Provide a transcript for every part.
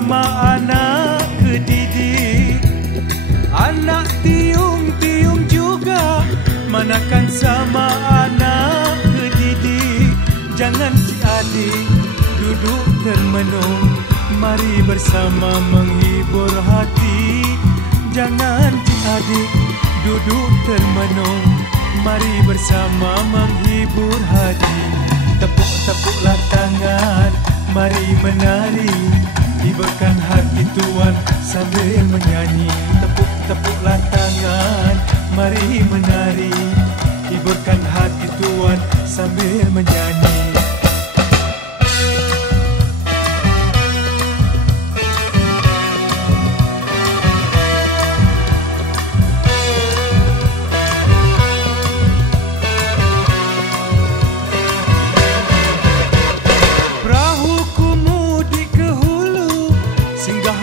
bersama anak kedidik. Anak tiung-tiung juga, manakan sama anak kedidik. Jangan si adik duduk termenung, mari bersama menghibur hati. Jangan si adik duduk termenung, mari bersama menghibur hati. Tepuk-tepuklah tangan, mari menari, hiburkan hati tuan sambil menyanyi. Tepuk-tepuklah tangan, mari menari, hiburkan hati tuan sambil menyanyi.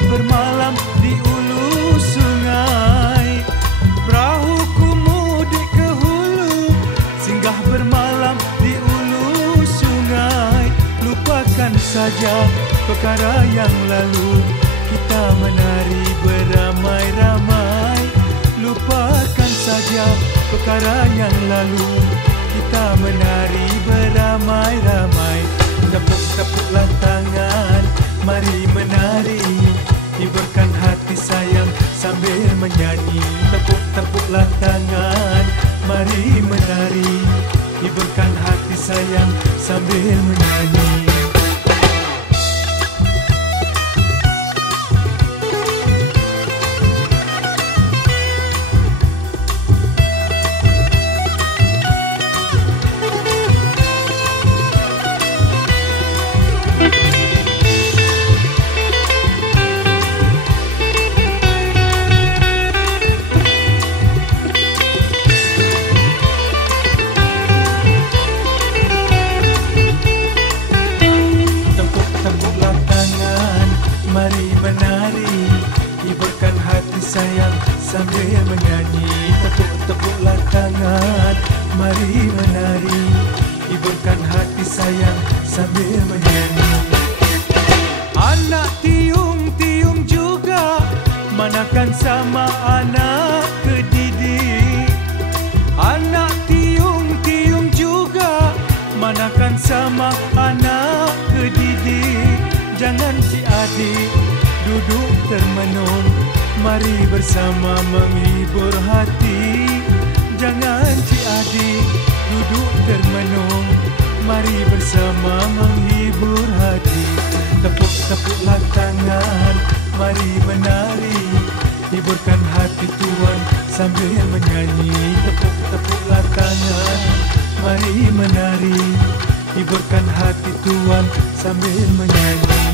Bermalam di ulu sungai, perahuku mudik ke hulu, singgah bermalam di ulu sungai. Lupakan saja perkara yang lalu, kita menari beramai-ramai. Lupakan saja perkara yang lalu, kita menari beramai-ramai. Tepuk-tepuklah tangan, mari menari, hiburkan hati sayang sambil menyanyi. Tepuk-tepuklah tangan, mari menari, hiburkan hati sayang sambil menyanyi. Mari menari, hiburkan hati sayang sambil menyanyi. Tepuk-tepuklah tangan, mari menari, hiburkan hati sayang sambil menyanyi. Anak tiung-tiung juga, manakan sama anak kedidik. Anak tiung-tiung juga, manakan sama anak kedidik. Jangan si adik duduk termenung, mari bersama menghibur hati. Jangan si adik duduk termenung, mari bersama menghibur hati. Tepuk-tepuklah tangan, mari menari, hiburkan hati tuan sambil menyanyi. Tepuk-tepuklah tangan, mari menari, hiburkan hati tuan sambil menyanyi.